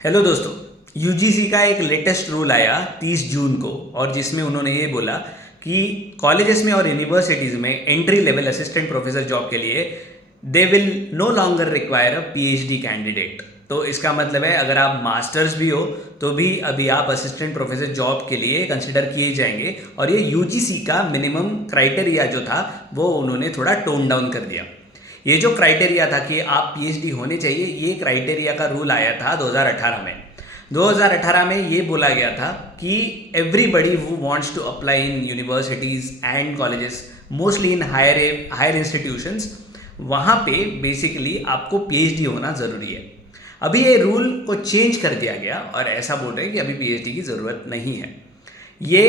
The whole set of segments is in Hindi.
हेलो दोस्तों। यूजीसी का एक लेटेस्ट रूल आया 30 जून को और जिसमें उन्होंने ये बोला कि कॉलेजेस में और यूनिवर्सिटीज़ में entry level assistant professor job के लिए they will no longer require a PhD candidate. तो इसका मतलब है अगर आप मास्टर्स भी हो तो भी अभी आप असिस्टेंट प्रोफेसर जॉब के लिए कंसिडर किए जाएंगे। और ये यूजीसी का मिनिमम क्राइटेरिया जो था वो उन्होंने थोड़ा टोन डाउन कर दिया। ये जो क्राइटेरिया था कि आप पीएचडी होने चाहिए, ये क्राइटेरिया का रूल आया था 2018 में। 2018 में ये बोला गया था कि everybody who wants to apply in universities and colleges, mostly in higher institutions, वहाँ पे बेसिकली आपको पीएचडी होना ज़रूरी है। अभी ये रूल को चेंज कर दिया गया और ऐसा बोल रहे हैं कि अभी पीएचडी की ज़रूरत नहीं है। ये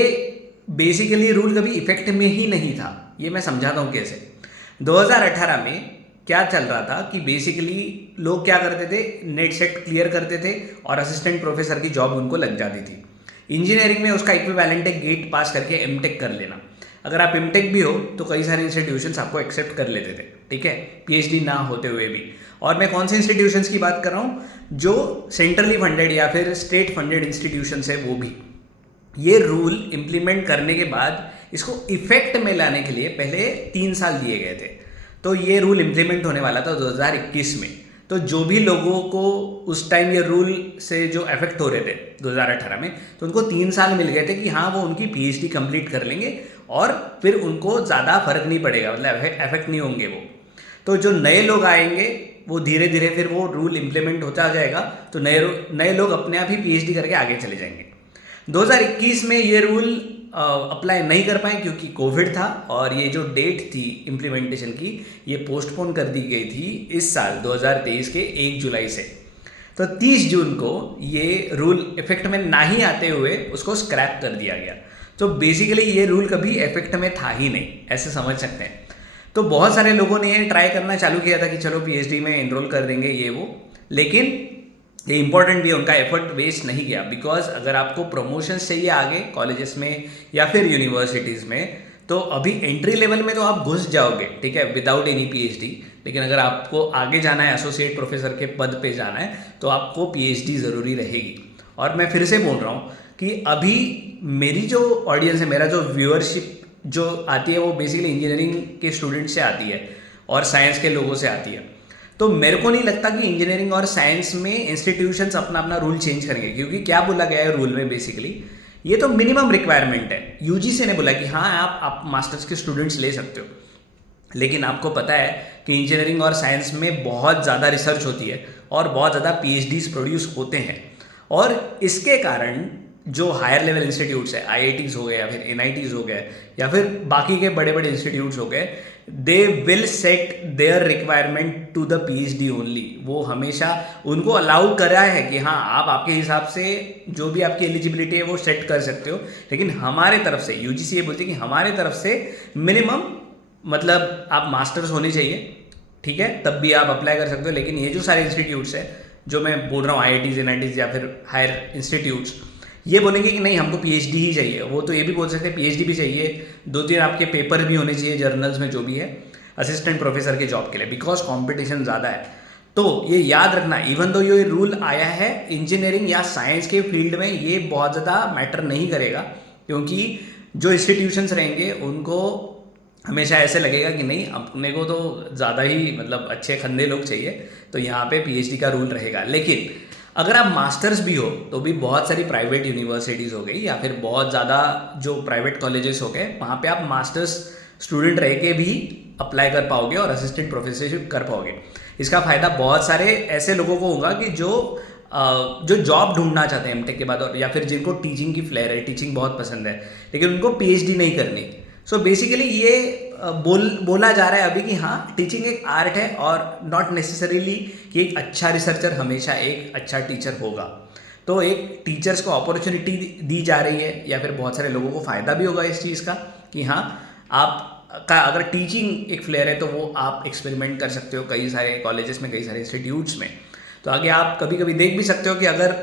बेसिकली रूल कभी इफेक्ट में ही नहीं था। ये मैं समझाता हूँ कैसे। 2018 में क्या चल रहा था कि बेसिकली लोग क्या करते थे, नेट सेट क्लियर करते थे और असिस्टेंट प्रोफेसर की जॉब उनको लग जाती थी। इंजीनियरिंग में उसका इक्विवेलेंट है गेट पास करके एमटेक कर लेना। अगर आप एमटेक भी हो तो कई सारे इंस्टीट्यूशंस आपको एक्सेप्ट कर लेते थे, ठीक है, पीएचडी ना होते हुए भी। और मैं कौन से इंस्टीट्यूशंस की बात कर रहा हूँ, जो सेंट्रली फंडेड या फिर स्टेट फंडेड इंस्टीट्यूशंस है वो भी। ये रूल इम्प्लीमेंट करने के बाद इसको इफेक्ट में लाने के लिए पहले 3 साल दिए गए थे। तो ये रूल इम्प्लीमेंट होने वाला था 2021 में। तो जो भी लोगों को उस टाइम ये रूल से जो अफेक्ट हो रहे थे 2018 में, तो उनको 3 साल मिल गए थे कि हाँ वो उनकी पीएचडी कंप्लीट कर लेंगे और फिर उनको ज़्यादा फर्क नहीं पड़ेगा, मतलब अफेक्ट नहीं होंगे वो। तो जो नए लोग आएंगे वो धीरे धीरे फिर वो रूल इम्प्लीमेंट होता जाएगा, तो नए लोग अपने आप ही पीएचडी करके आगे चले जाएंगे। 2021 में ये रूल अप्लाई नहीं कर पाए क्योंकि कोविड था और ये जो डेट थी इम्प्लीमेंटेशन की ये पोस्टपोन कर दी गई थी इस साल 2023 के 1 जुलाई से। तो 30 जून को ये रूल इफेक्ट में ना ही आते हुए उसको स्क्रैप कर दिया गया। तो बेसिकली ये रूल कभी इफेक्ट में था ही नहीं, ऐसे समझ सकते हैं। तो बहुत सारे लोगों ने ये ट्राई करना चालू किया था कि चलो पीएचडी में एनरोल कर देंगे ये वो, लेकिन ये इंपॉर्टेंट भी है, उनका एफर्ट वेस्ट नहीं गया। बिकॉज अगर आपको प्रमोशंस चाहिए आगे कॉलेजेस में या फिर यूनिवर्सिटीज़ में, तो अभी एंट्री लेवल में तो आप घुस जाओगे, ठीक है, विदाउट एनी पीएचडी। लेकिन अगर आपको आगे जाना है, एसोसिएट प्रोफेसर के पद पे जाना है, तो आपको पीएचडी ज़रूरी रहेगी। और मैं फिर से बोल रहा हूँ कि अभी मेरी जो ऑडियंस है, मेरा जो व्यूअरशिप जो आती है वो बेसिकली इंजीनियरिंग के स्टूडेंट से आती है और साइंस के लोगों से आती है। तो मेरे को नहीं लगता कि इंजीनियरिंग और साइंस में इंस्टीट्यूशंस अपना अपना रूल चेंज करेंगे, क्योंकि क्या बोला गया है रूल में, बेसिकली ये तो मिनिमम रिक्वायरमेंट है। यूजीसी ने बोला कि हाँ आप मास्टर्स के स्टूडेंट्स ले सकते हो, लेकिन आपको पता है कि इंजीनियरिंग और साइंस में बहुत ज़्यादा रिसर्च होती है और बहुत ज़्यादा पीएचडीज प्रोड्यूस होते हैं। और इसके कारण जो हायर लेवल इंस्टीट्यूट्स है, आईआईटीज़ हो गए या फिर एनआईटीज़ हो गए या फिर बाकी के बड़े बड़े इंस्टीट्यूट्स हो गए, they will set their requirement to the PhD only. वो हमेशा उनको अलाउ करा है कि हाँ आप आपके हिसाब से जो भी आपकी एलिजिबिलिटी है वो सेट कर सकते हो, लेकिन हमारे तरफ से यूजीसी ये बोलती है कि हमारे तरफ से मिनिमम मतलब आप मास्टर्स होने चाहिए, ठीक है, तब भी आप अप्लाई कर सकते हो। लेकिन ये जो सारे इंस्टीट्यूट्स हैं जो मैं बोल रहा हूँ, आईआईटीज़ एनआईटीज़ या फिर हायर इंस्टीट्यूट्स, ये बोलेंगे कि नहीं हमको पीएचडी ही चाहिए। वो तो ये भी बोल सकते हैं पीएचडी भी चाहिए, 2-3 आपके पेपर भी होने चाहिए जर्नल्स में जो भी है असिस्टेंट प्रोफेसर के जॉब के लिए, बिकॉज कंपटीशन ज़्यादा है। तो ये याद रखना, इवन दो ये रूल आया है, इंजीनियरिंग या साइंस के फील्ड में ये बहुत ज़्यादा मैटर नहीं करेगा, क्योंकि जो इंस्टीट्यूशंस रहेंगे उनको हमेशा ऐसे लगेगा कि नहीं अपने को तो ज़्यादा ही मतलब अच्छे खंदे लोग चाहिए, तो यहाँ पे पीएचडी का रूल रहेगा। लेकिन अगर आप मास्टर्स भी हो तो भी बहुत सारी प्राइवेट यूनिवर्सिटीज़ हो गई या फिर बहुत ज़्यादा जो प्राइवेट कॉलेजेस हो गए, वहाँ पे आप मास्टर्स स्टूडेंट रह के भी अप्लाई कर पाओगे और असिस्टेंट प्रोफेसरशिप कर पाओगे। इसका फ़ायदा बहुत सारे ऐसे लोगों को होगा कि जो जॉब ढूंढना चाहते हैं एमटेक के बाद, और या फिर जिनको टीचिंग की फ्लेयर है, टीचिंग बहुत पसंद है लेकिन उनको पीएचडी नहीं करनी। सो बेसिकली ये बोला जा रहा है अभी कि हाँ टीचिंग एक आर्ट है और नॉट नेसेसरीली कि एक अच्छा रिसर्चर हमेशा एक अच्छा टीचर होगा। तो एक टीचर्स को अपॉर्चुनिटी दी जा रही है या फिर बहुत सारे लोगों को फ़ायदा भी होगा इस चीज़ का कि हाँ आपका अगर टीचिंग एक फ्लेयर है तो वो आप एक्सपेरिमेंट कर सकते हो कई सारे कॉलेजेस में, कई सारे इंस्टीट्यूट्स में। तो आगे आप कभी कभी देख भी सकते हो कि अगर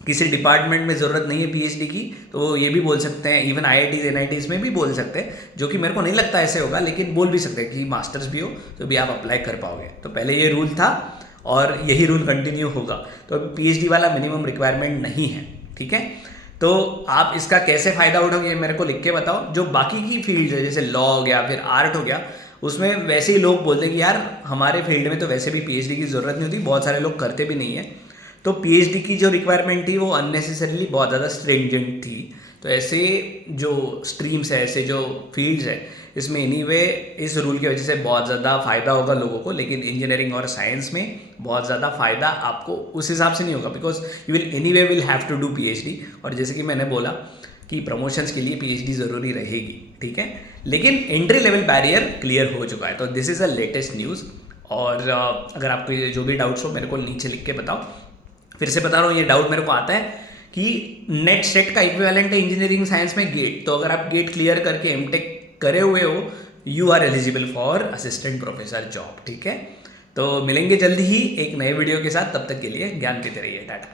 किसी डिपार्टमेंट में ज़रूरत नहीं है पीएचडी की तो ये भी बोल सकते हैं, इवन आईआईटीज़ एनआईटीज़ में भी बोल सकते हैं, जो कि मेरे को नहीं लगता ऐसे होगा, लेकिन बोल भी सकते हैं कि मास्टर्स भी हो तो भी आप अप्लाई कर पाओगे। तो पहले ये रूल था और यही रूल कंटिन्यू होगा। तो पीएचडी वाला मिनिमम रिक्वायरमेंट नहीं है, ठीक है। तो आप इसका कैसे फ़ायदा उठाओगे मेरे को लिख के बताओ। जो बाकी की फील्ड है जैसे लॉ हो गया, फिर आर्ट हो गया, उसमें वैसे ही लोग बोलते हैं कि यार हमारे फील्ड में तो वैसे भी पीएचडी की ज़रूरत नहीं होती, बहुत सारे लोग करते भी नहीं है। तो पीएचडी की जो रिक्वायरमेंट थी वो अननेसेसरीली बहुत ज़्यादा स्ट्रिंजेंट थी। तो ऐसे जो स्ट्रीम्स है, ऐसे जो फील्ड्स है, इसमें एनीवे इस रूल की वजह से बहुत ज़्यादा फ़ायदा होगा लोगों को, लेकिन इंजीनियरिंग और साइंस में बहुत ज़्यादा फ़ायदा आपको उस हिसाब से नहीं होगा, because you will anyway will have to do PhD. और जैसे कि मैंने बोला कि प्रमोशंस के लिए पीएचडी ज़रूरी रहेगी, ठीक है। लेकिन एंट्री लेवल बैरियर क्लियर हो चुका है। तो this is a latest news. और अगर आपको ये जो भी डाउट्स हो मेरे को नीचे लिख के बताओ। फिर से बता रहा हूँ, ये डाउट मेरे को आता है कि नेट सेट का इक्विवेलेंट है इंजीनियरिंग साइंस में गेट। तो अगर आप गेट क्लियर करके एमटेक करे हुए हो, you are eligible for assistant professor job, ठीक है। तो मिलेंगे जल्दी ही एक नए वीडियो के साथ, तब तक के लिए ज्ञान देते रहिए। टाटा।